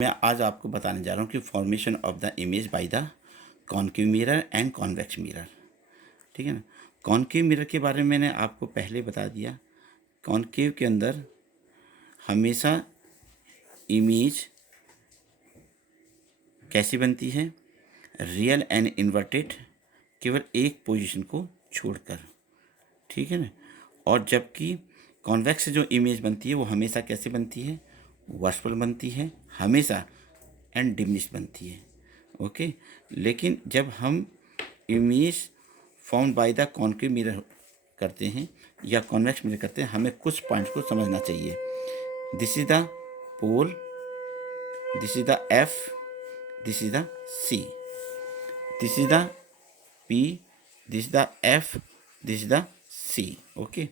मैं आज आपको बताने जा रहा हूँ कि formation of the image by the concave mirror and convex mirror. ठीक है ना। कॉन्केव मिरर के बारे में मैंने आपको पहले बता दिया। कॉन्केव के अंदर हमेशा इमेज कैसी बनती है, रियल एंड इन्वर्टेड, केवल एक पोजीशन को छोड़कर। ठीक है ना। और जबकि कॉन्वेक्स से जो इमेज बनती है वो हमेशा कैसे बनती है, वर्चुअल बनती है हमेशा एंड डिमिनिश्ड बनती है। ओके। लेकिन जब हम image form by the concave mirror करते हैं या कॉन्वेक्स मिरर करते हैं, हमें कुछ पॉइंट्स को समझना चाहिए। This is the pole, this is the F, this is the C, this is the P, this is the F, this is the C. Okay.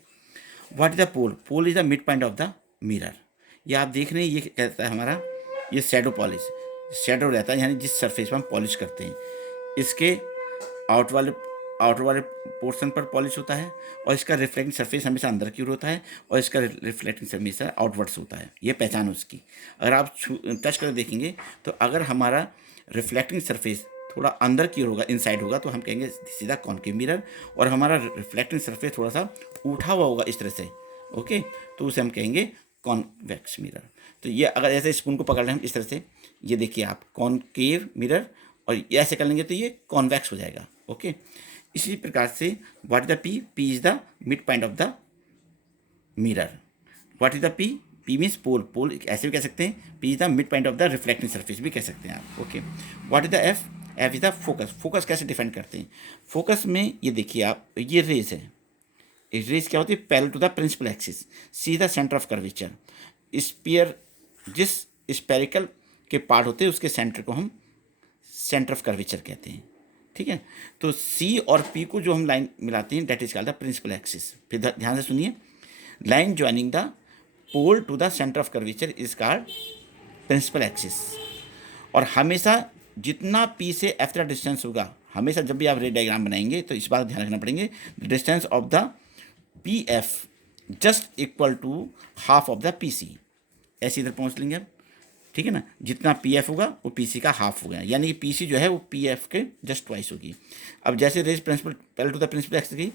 What is the pole? Pole is the mid point of the mirror. ये आप देख रहे हैं, ये कहता है हमारा, ये शैडो पॉलिश, शैडो रहता है यानी जिस सरफेस पर हम पॉलिश करते हैं, इसके आउटर वाले पोर्शन पर पॉलिश होता है और इसका रिफ्लेक्टिंग सरफेस हमेशा अंदर की ओर होता है और इसका रिफ्लेक्टिंग सरफेस हमेशा आउटवर्ड्स होता है। ये पहचान उसकी। अगर आप टच कर देखेंगे तो अगर हमारा रिफ्लेक्टिंग सरफेस थोड़ा अंदर की ओर होगा, इनसाइड होगा, तो हम कहेंगे सीधा कॉन्केव मिरर, और हमारा रिफ्लेक्टिंग सरफेस थोड़ा सा उठा हुआ होगा इस तरह से, ओके, तो उसे हम कहेंगे कॉन्वेक्स मिरर। तो ये अगर ऐसे स्पून को पकड़ लें हम इस तरह से, ये देखिए आप कॉन्केव मिरर, और ये ऐसे कर लेंगे तो ये कॉन्वेक्स हो जाएगा। ओके। इसी प्रकार से what is the P? P is the mid point of the mirror. What is the P? P means pole, pole ऐसे भी कह सकते हैं। P is the mid point of the reflecting surface भी कह सकते हैं आप। Okay. What is the F? F is the focus. Focus कैसे डिफाइन करते हैं? फोकस में ये देखिए आप, ये रेज है, रेज क्या होती है? Parallel to the principal axis, C the centre of curvature. Sphere जिस स्पेरिकल के पार्ट होते हैं उसके सेंटर को हम सेंटर ऑफ कर्वेचर कहते हैं। ठीक है। तो सी और पी को जो हम लाइन मिलाते हैं, that is called the principal axis. फिर ध्यान से सुनिए, line joining the pole to the centre of curvature is called principal axis. और हमेशा जितना पी से एफ का डिस्टेंस होगा, हमेशा जब भी आप रे डायग्राम बनाएंगे तो इस बात ध्यान रखना पड़ेंगे, distance of the P F just equal to half of the P C. ऐसे इधर पहुंच लेंगे अब। ठीक है ना। जितना पी एफ होगा वो पी सी का हाफ हो गया, यानी कि पी सी जो है वो पी एफ के जस्ट ट्वाइस होगी। अब जैसे rays principal parallel to the principal axis गई,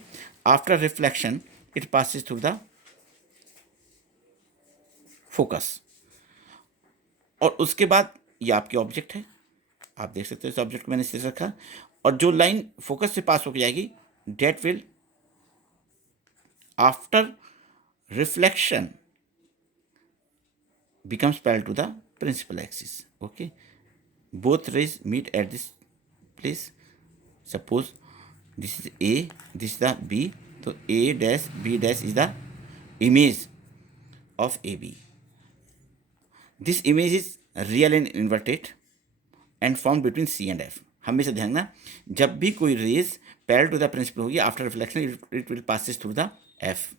after reflection it passes through the focus, और उसके बाद ये आपके ऑब्जेक्ट है, आप देख सकते हो इस ऑब्जेक्ट को मैंने इस तरह रखा, और जो लाइन फोकस से पास होकर जाएगी, that will after reflection becomes parallel to the principal axis. Okay. Both rays meet at this place. Suppose this is A, this is the B, so A dash B dash is the image of AB. This image is real and inverted and formed between C and F. हमेशा ध्यान रखना, जब भी कोई rays parallel to the principal होगी, after reflection it will passes through the F,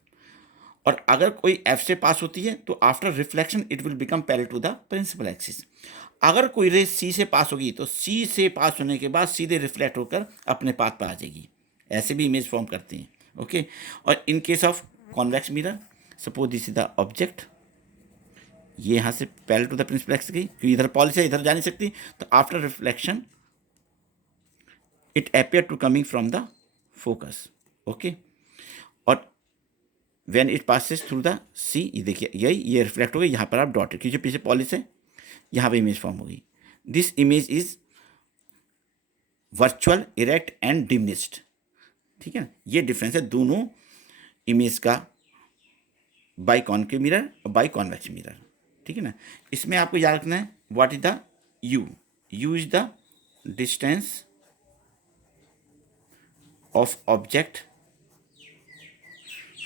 और अगर कोई एफ से पास होती है तो after reflection it will become parallel to the principal axis. अगर कोई रे सी से पास होगी तो सी से पास होने के बाद सीधे रिफ्लेक्ट होकर अपने पाथ पर आ जाएगी। ऐसे भी इमेज फॉर्म करते हैं। ओके। और in case of convex mirror, suppose this is the object, ये यहाँ से parallel to the principal axis गई, क्योंकि इधर पॉलिश है, इधर जा नहीं सकती, तो after reflection it appear to coming from the focus. Okay. और when it passes through the C, ये देखिए यही, ये रिफ्लेक्ट हो गई, यहाँ पर आप डॉट, क्योंकि पीछे पॉलिश है, यहाँ पे इमेज फॉर्म होगी। This image is virtual, erect and diminished. ठीक है ना। ये डिफरेंस है दोनों इमेज का, बाय कॉन्केव मिरर और बाय कॉन्वेक्स मिरर। ठीक है ना। इसमें आपको याद रखना है what is the U? U is the distance of object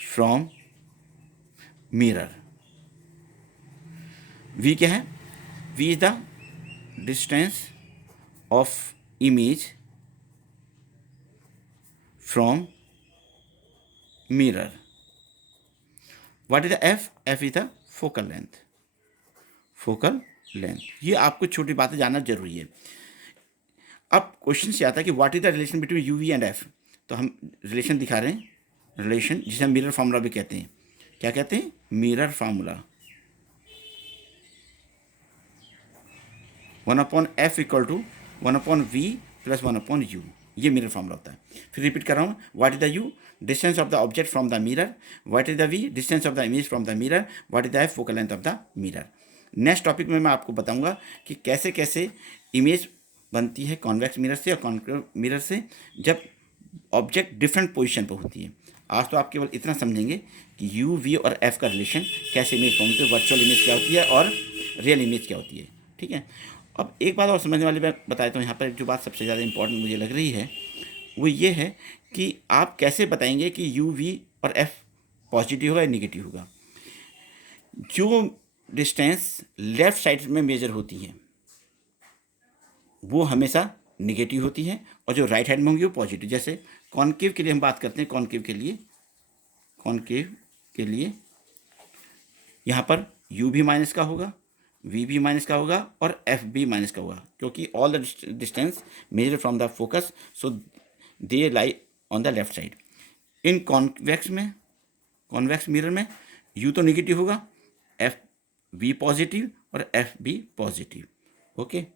from mirror. V क्या है? V is the distance of image from mirror. What is the F? F is the focal length. Focal length, ये आपको छोटी बातें जानना जरूरी है। अब क्वेश्चन से आता है कि what is the relation between U V and F. तो हम रिलेशन दिखा रहे हैं, रिलेशन जिसे हम मिरर फार्मूला भी कहते हैं। क्या कहते हैं? Mirror formula. 1/f equal to 1/v plus 1/u, ये मिरर फॉर्मूला होता है। फिर रिपीट कर रहा हूँ, what is the u, distance of the object from the mirror, what is the v, distance of the image from the mirror, what is the f, focal length of the mirror. Next topic में मैं आपको बताऊंगा कि कैसे कैसे image बनती है convex mirror से और कॉन्केव मिरर से, जब ऑब्जेक्ट डिफरेंट पोजीशन पर होती है। आज तो आप केवल इतना समझेंगे कि यू वी और एफ का रिलेशन कैसे इमेज फॉर्म होती है, वर्चुअल इमेज क्या होती है और रियल इमेज क्या होती है, ठीक है। अब एक बात और समझने वाली बात बताता हूँ, यहाँ पर जो बात सबसे ज़्यादा इंपॉर्टेंट मुझे लग रही है वो ये है कि आप कैसे बताएंगे कि यू वी और एफ पॉजिटिव होगा या निगेटिव होगा। जो डिस्टेंस लेफ्ट साइड में मेजर होती है वो हमेशा निगेटिव होती है, और जो राइट हैंड में होंगी वो पॉजिटिव। जैसे कॉनकेव के लिए हम बात करते हैं, कॉनकेव के लिए यहाँ पर u भी माइनस का होगा, v भी माइनस का होगा और f भी माइनस का होगा, क्योंकि all the distance measure from the focus so they lie on the left side. In convex mirror में u तो निगेटिव होगा, v पॉजिटिव और f भी पॉजिटिव। ओके।